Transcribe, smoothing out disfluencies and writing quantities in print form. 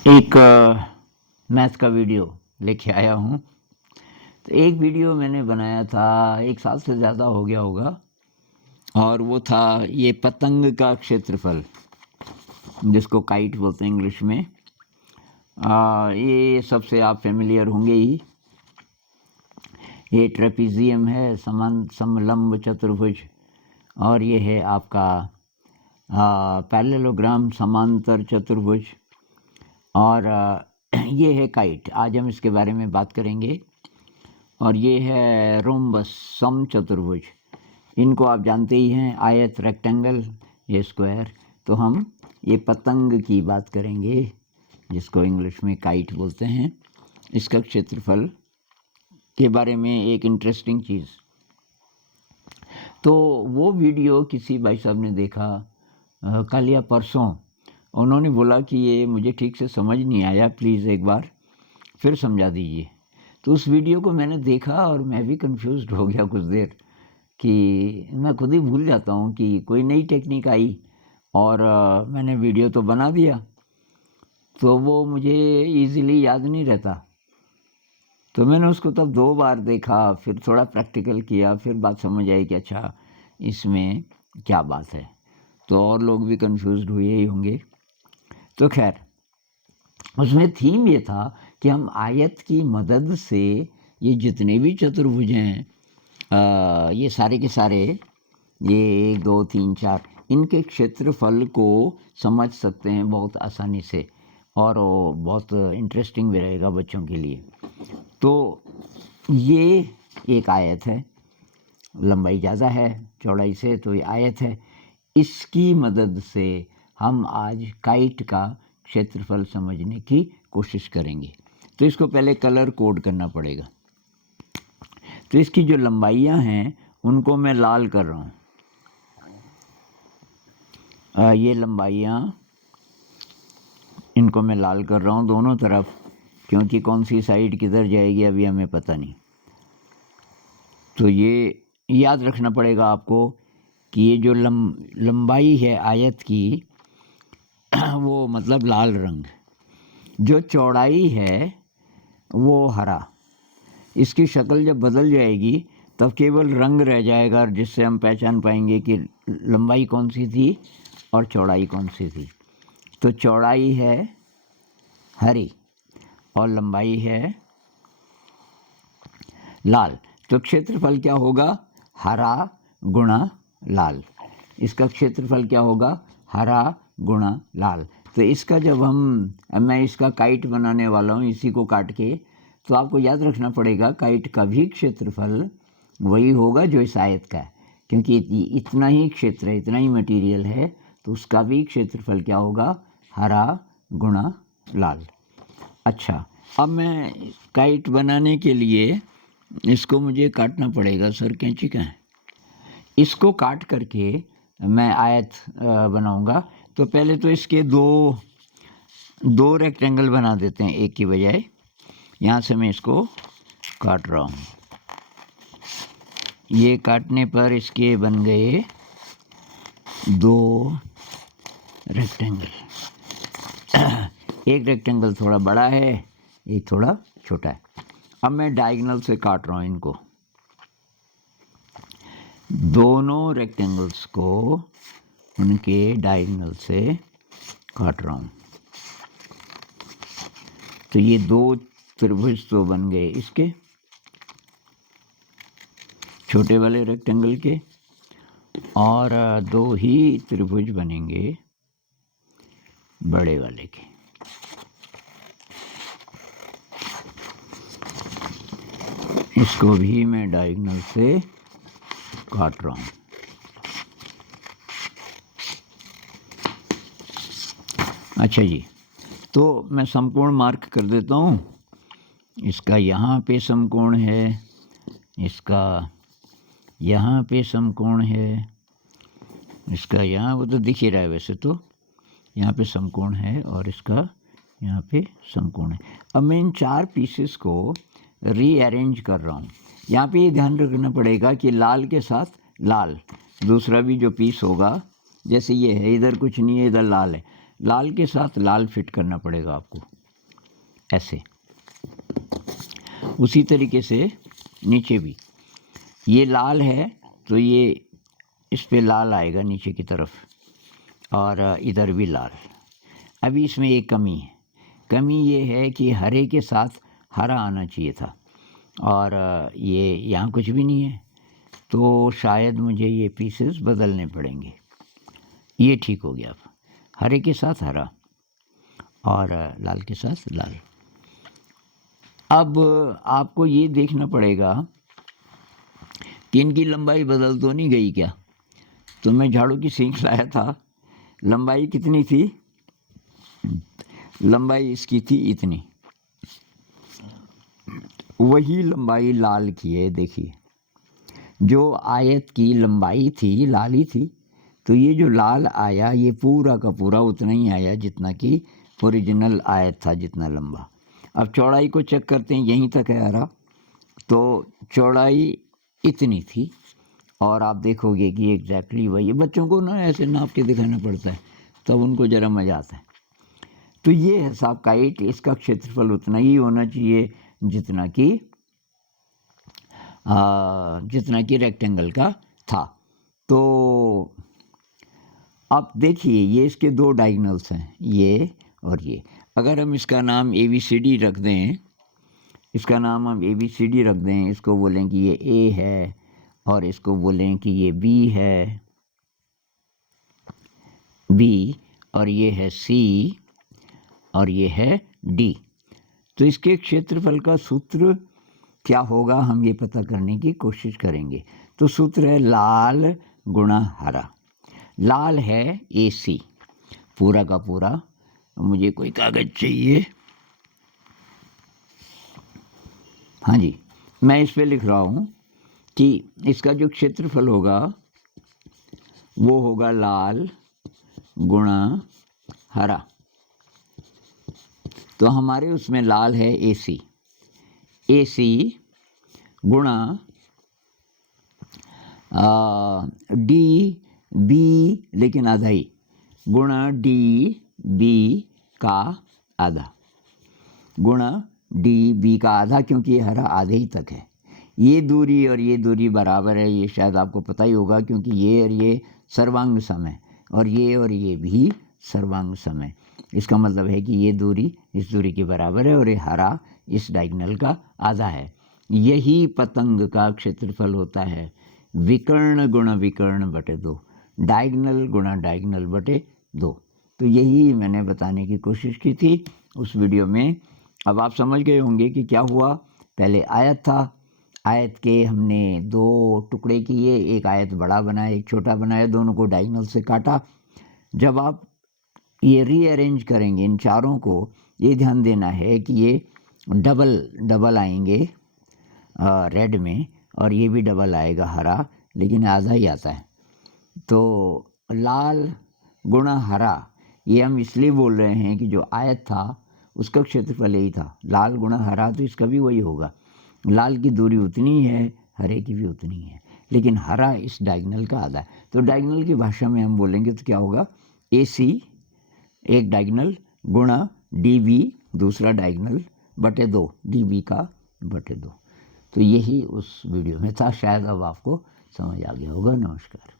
एक मैथ का वीडियो लेके आया हूँ। तो एक वीडियो मैंने बनाया था, 1 साल से ज़्यादा हो गया होगा, और वो था ये पतंग का क्षेत्रफल, जिसको काइट बोलते हैं इंग्लिश में। ये सबसे आप फेमिलियर होंगे ही। ये ट्रेपीजियम है, समान समलंब चतुर्भुज, और ये है आपका पैरेललोग्राम समांतर चतुर्भुज, और ये है काइट। आज हम इसके बारे में बात करेंगे। और ये है रोम्बस, सम चतुर्भुज। इनको आप जानते ही हैं, आयत, रेक्टेंगल, ये स्क्वायर। तो हम ये पतंग की बात करेंगे, जिसको इंग्लिश में काइट बोलते हैं। इसका क्षेत्रफल के बारे में एक इंटरेस्टिंग चीज़। तो वो वीडियो किसी भाई साहब ने देखा कल या परसों। उन्होंने बोला कि ये मुझे ठीक से समझ नहीं आया, प्लीज़ एक बार फिर समझा दीजिए। तो उस वीडियो को मैंने देखा और मैं भी कंफ्यूज्ड हो गया कुछ देर, कि मैं खुद ही भूल जाता हूँ कि कोई नई टेक्निक आई, और मैंने वीडियो तो बना दिया, तो वो मुझे ईज़िली याद नहीं रहता। तो मैंने उसको तब 2 बार देखा, फिर थोड़ा प्रैक्टिकल किया, फिर बात समझ आई कि अच्छा इसमें क्या बात है। तो और लोग भी कंफ्यूज्ड हुए ही होंगे। तो खैर, उसमें थीम ये था कि हम आयत की मदद से ये जितने भी चतुर्भुज हैं, ये सारे के सारे, ये 1 2 3 4, इनके क्षेत्रफल को समझ सकते हैं बहुत आसानी से, और वो बहुत इंटरेस्टिंग भी रहेगा बच्चों के लिए। तो ये एक आयत है, लंबाई ज़्यादा है चौड़ाई से, तो ये आयत है। इसकी मदद से हम आज काइट का क्षेत्रफल समझने की कोशिश करेंगे। तो इसको पहले कलर कोड करना पड़ेगा। तो इसकी जो लंबाइयाँ हैं उनको मैं लाल कर रहा हूँ। ये लंबाइयाँ, इनको मैं लाल कर रहा हूँ दोनों तरफ, क्योंकि कौन सी साइड किधर जाएगी अभी हमें पता नहीं। तो ये याद रखना पड़ेगा आपको कि ये जो लंबाई है आयत की, वो मतलब लाल रंग, जो चौड़ाई है वो हरा। इसकी शक्ल जब बदल जाएगी तब केवल रंग रह जाएगा, जिससे हम पहचान पाएंगे कि लंबाई कौन सी थी और चौड़ाई कौन सी थी। तो चौड़ाई है हरी और लंबाई है लाल। तो क्षेत्रफल क्या होगा? हरा गुणा लाल। इसका क्षेत्रफल क्या होगा? हरा गुणा लाल। तो इसका जब मैं इसका काइट बनाने वाला हूँ, इसी को काट के, तो आपको याद रखना पड़ेगा काइट का भी क्षेत्रफल वही होगा जो इस आयत का है, क्योंकि इतना ही क्षेत्र है, इतना ही मटेरियल है, तो उसका भी क्षेत्रफल क्या होगा? हरा गुणा लाल। अच्छा, अब मैं काइट बनाने के लिए इसको मुझे काटना पड़ेगा। सर कैंची कहाँ है? इसको काट करके मैं आयत बनाऊंगा। तो पहले तो इसके दो रेक्टेंगल बना देते हैं एक की बजाय। यहाँ से मैं इसको काट रहा हूँ। ये काटने पर इसके बन गए 2 रेक्टेंगल। एक रेक्टेंगल थोड़ा बड़ा है, एक थोड़ा छोटा है। अब मैं डायगोनल से काट रहा हूँ इनको, दोनों रेक्टेंगल्स को उनके डायगोनल से काट रहा हूँ। तो ये 2 त्रिभुज तो बन गए इसके, छोटे वाले रेक्टेंगल के, और 2 ही त्रिभुज बनेंगे बड़े वाले के। इसको भी मैं डायगोनल से काट रहा हूँ। अच्छा जी, तो मैं समकोण मार्क कर देता हूँ। इसका यहाँ पे समकोण है, इसका यहाँ पे समकोण है, इसका यहाँ, वो तो दिख ही रहा है वैसे तो, यहाँ पे समकोण है, और इसका यहाँ पे समकोण है। अब मैं इन 4 पीसेस को रीअरेंज कर रहा हूँ। यहाँ पे ये ध्यान रखना पड़ेगा कि लाल के साथ लाल दूसरा भी जो पीस होगा, जैसे ये है, इधर कुछ नहीं है, इधर लाल है, लाल के साथ लाल फिट करना पड़ेगा आपको, ऐसे। उसी तरीके से नीचे भी ये लाल है तो ये इस पे लाल आएगा नीचे की तरफ, और इधर भी लाल। अभी इसमें एक कमी है, कमी ये है कि हरे के साथ हरा आना चाहिए था, और ये यहाँ कुछ भी नहीं है, तो शायद मुझे ये पीसेस बदलने पड़ेंगे। ये ठीक हो गया, अब हरे के साथ हरा और लाल के साथ लाल। अब आपको ये देखना पड़ेगा कि इनकी लंबाई बदल तो नहीं गई क्या। तो मैं झाड़ू की सींग लाया था, लंबाई कितनी थी, लंबाई इसकी थी इतनी, वही लंबाई लाल की है। देखिए जो आयत की लंबाई थी लाल ही थी, तो ये जो लाल आया ये पूरा का पूरा उतना ही आया जितना कि ओरिजिनल आयत था, जितना लंबा। अब चौड़ाई को चेक करते हैं, यहीं तक है हरा, तो चौड़ाई इतनी थी, और आप देखोगे कि एग्जैक्टली वही। बच्चों को ना ऐसे नाप के दिखाना पड़ता है, तब उनको ज़रा मज़ा आता है। तो ये है साहब काइट, इसका क्षेत्रफल उतना ही होना चाहिए जितना कि रेक्टेंगल का था। तो आप देखिए ये इसके दो डायगोनल्स हैं, ये और ये। अगर हम इसका नाम ABCD रख दें, इसका नाम हम ABCD रख दें, इसको बोलें कि ये A है, और इसको बोलें कि ये B है, B, और ये है C, और ये है D। तो इसके क्षेत्रफल का सूत्र क्या होगा, हम ये पता करने की कोशिश करेंगे। तो सूत्र है लाल गुणा हरा। लाल है AC पूरा का पूरा, मुझे कोई कागज़ चाहिए, हाँ जी, मैं इस पे लिख रहा हूँ कि इसका जो क्षेत्रफल होगा वो होगा लाल गुणा हरा। तो हमारे उसमें लाल है AC गुणा DB, लेकिन आधा ही, गुणा DB का आधा, गुणा DB का आधा, क्योंकि ये हरा आधे ही तक है। ये दूरी और ये दूरी बराबर है, ये शायद आपको पता ही होगा, क्योंकि ये और ये सर्वांग सम है, और ये भी सर्वांग सम है। इसका मतलब है कि ये दूरी इस दूरी के बराबर है, और ये हरा इस डायगोनल का आधा है। यही पतंग का क्षेत्रफल होता है, विकर्ण गुणा विकर्ण बटे 2, डायगोनल गुणा डायगोनल बटे 2। तो यही मैंने बताने की कोशिश की थी उस वीडियो में। अब आप समझ गए होंगे कि क्या हुआ। पहले आयत था, आयत के हमने दो टुकड़े किए, एक आयत बड़ा बनाया, एक छोटा बनाया, दोनों को डायगोनल से काटा। जब आप ये रीअरेंज करेंगे इन चारों को, ये ध्यान देना है कि ये डबल आएंगे रेड में, और ये भी डबल आएगा हरा, लेकिन आधा ही आता है। तो लाल गुणा हरा, ये हम इसलिए बोल रहे हैं कि जो आयत था उसका क्षेत्रफल यही था, लाल गुणा हरा, तो इसका भी वही होगा। लाल की दूरी उतनी है, हरे की भी उतनी है, लेकिन हरा इस डायगोनल का आधा है। तो डायगोनल की भाषा में हम बोलेंगे तो क्या होगा, AC एक डायगोनल गुणा DB दूसरा डायगोनल बटे 2, DB का बटे 2। तो यही उस वीडियो में था, शायद अब आपको समझ आ गया होगा। नमस्कार।